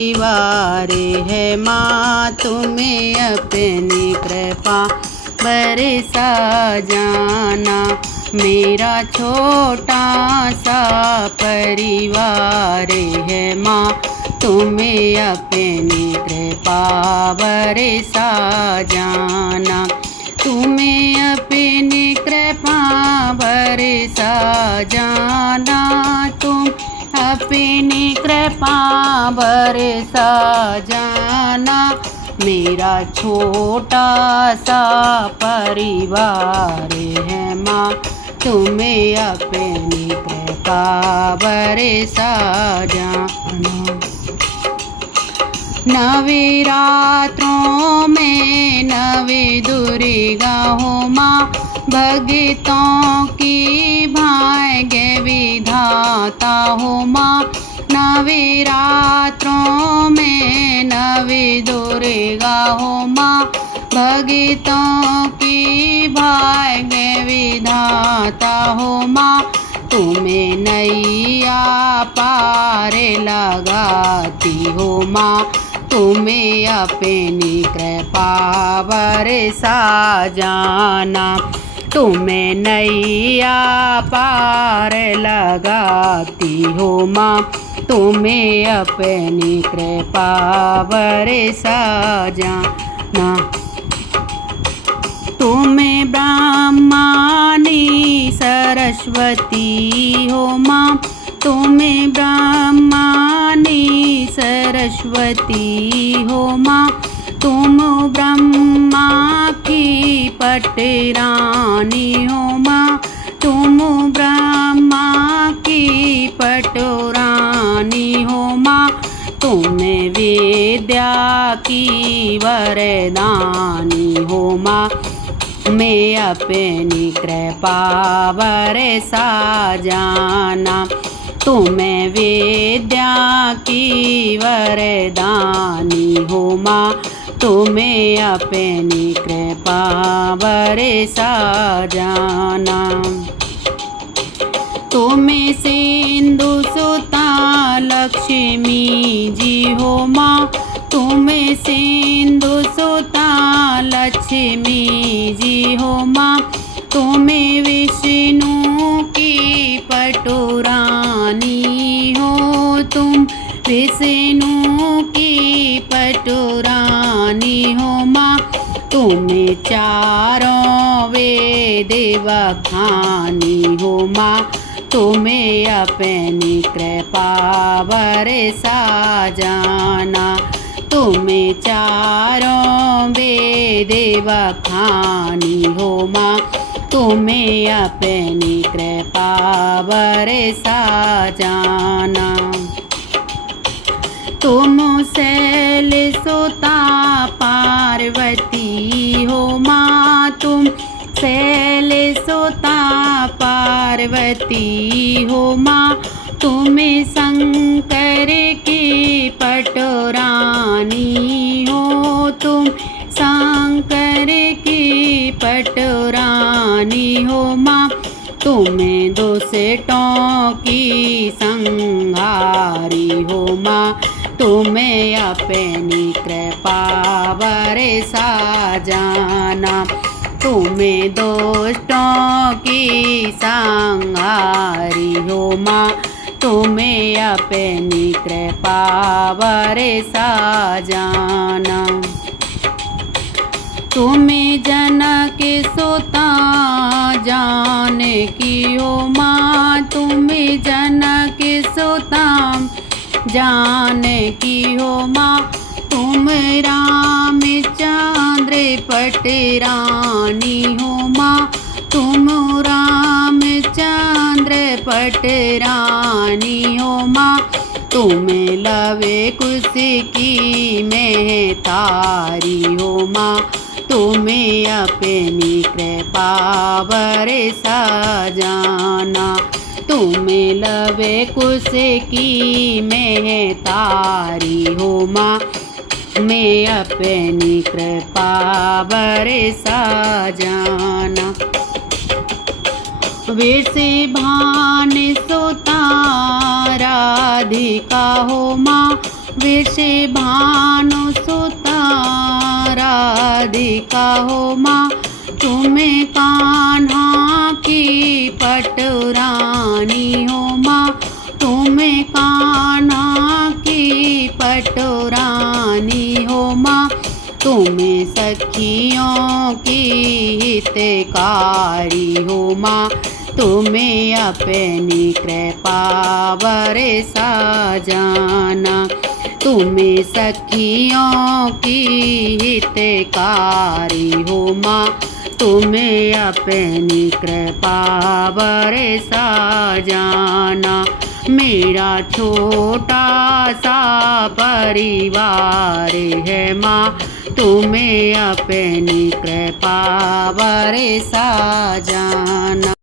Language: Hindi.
वारे है माँ तुम्हें अपनी कृपा बरसा जाना। मेरा छोटा सा परिवार है माँ तुम्हें अपनी कृपा बरसा जाना। तुम्हें अपनी कृपा बरसा जाना। तुम अपनी कृपा बरसा जाना। मेरा छोटा सा परिवार है माँ तुम्हें अपनी कृपा बरसा जाना। नवे रात्रों में नवे दुर्गा हो माँ भक्तों की भाग्य विधाता हो माँ। नवे रात्रों में नवे दुर्गा हो माँ भक्तों की भाग्य विधाता हो माँ। तुम्हें नैया पार लगाती हो माँ तुम्हें अपनी कृपा बरसा जाना। तुम्हें नैया पार लगाती हो माँ तुम्हें अपनी कृपा बरसा जाना। तुम्हें ब्रह्मानी सरस्वती हो माँ तुम्हें ब्रह्मानी सरस्वती हो माँ। तुम ब्रह्मा की पटरानी हो माँ तुम ब्रह्मा की पटरानी हो माँ। तुम्हें विद्या की वरदानी हो माँ मैं अपनी कृपा बरसा जाना। तुम्हें विद्या की वरदानी हो माँ तुम्हें अपनी कृपा बरसा जाना। तुम्हें सिंधु सुता लक्ष्मी जी हो माँ तुम्हें सिंधु सुता लक्ष्मी जी हो माँ। तुम्हें विष्णु की पटरानी हो तुम विष्णु की पटरानी हो माँ। तुम्हें चारों वेद बखानी हो माँ तुम्हें अपनी कृपा बरसा जाना। तुम्हें चारों वेद बखानी हो माँ तुम्हें अपनी कृपा बरसा जाना। तुम शैल सुता पार्वती हो माँ तुम शैल सुता पार्वती हो माँ। तुम्हें शंकर की पटरानी हो तुम शंकर की पटरानी हो माँ। तुम्हें दुष्टों की संहारी हो माँ तुम्हें अपनी कृपा बरसा जाना। तुम्हें दुष्टों की संहारी हो माँ तुम्हें अपनी कृपा बरसा जाना। तुम्हें जनक सुता जानकी हो माँ तुम्हें जनक सुता जानकी हो माँ। तुम रामचंद्र पटरानी हो माँ तुम रामचंद्र पटरानी हो माँ। तुम्हें लवे कुश की महतारी हो माँ तुम्हें अपनी कृपा बरसा जाना। तुम्हें लवे कुश की महतारी हो माँ मैं अपनी कृपा बरसा जाना। वृषभान सुता राधिका हो माँ वृषभानु सुता राधिका हो माँ, तुम्हें कान्हा की पटरानी हो माँ, तुम्हें कान्हा की पटरानी हो माँ, तुम्हें सखियों की हितकारी हो माँ, तुम्हें अपनी कृपा बरसा जाना, तुम्हें सखियों की हितकारी हो माँ, तुम्हें अपनी कृपा बरसा जाना। मेरा छोटा सा परिवार है माँ, तुम्हें अपनी कृपा बरसा जाना।